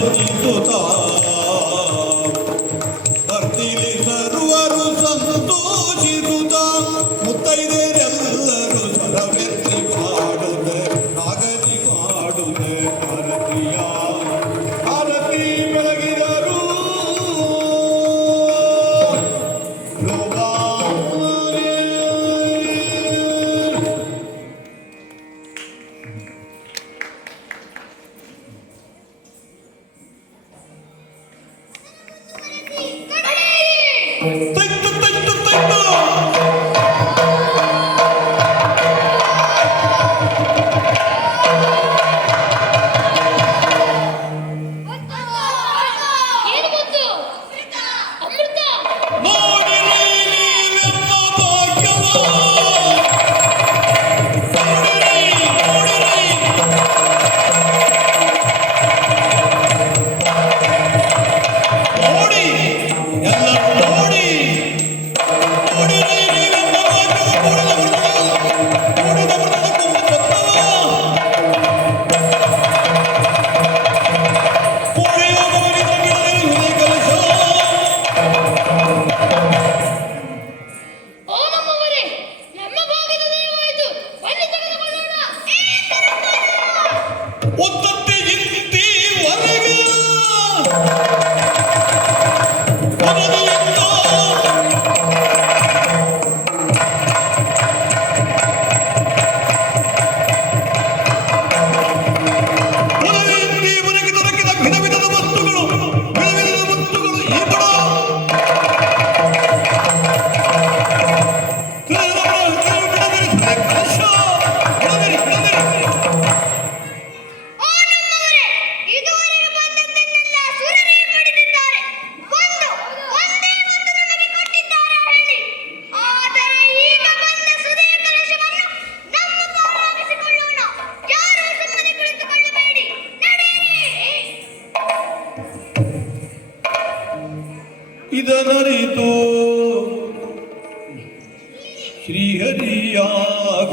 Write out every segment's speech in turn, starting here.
从做到 Think, think, think, think, think. ಇದನರಿತು ಶ್ರೀಹರಿಯಾಗ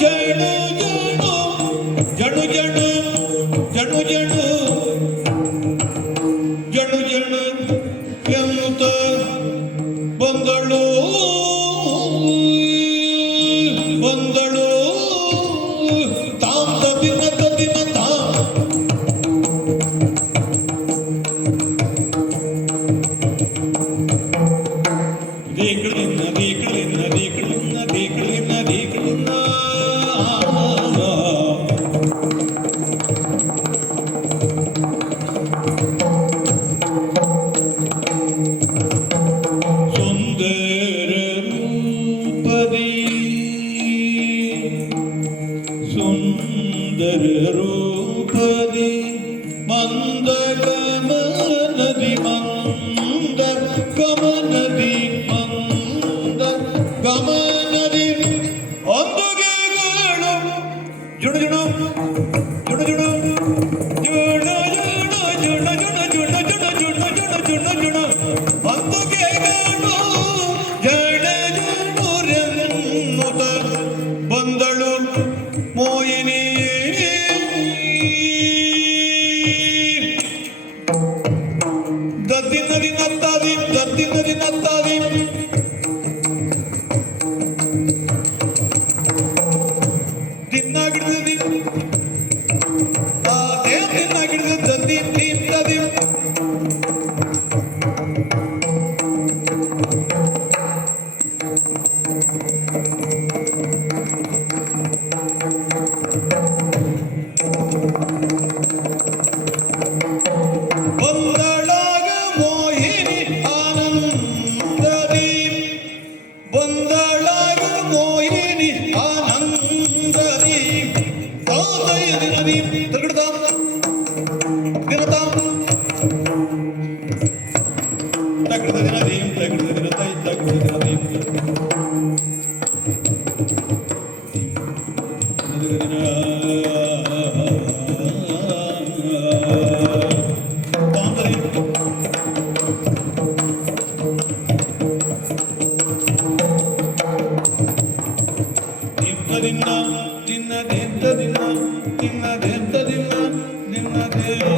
ಜಡು ಜಡು ಜಡು ಜಡು Thank you. Amen.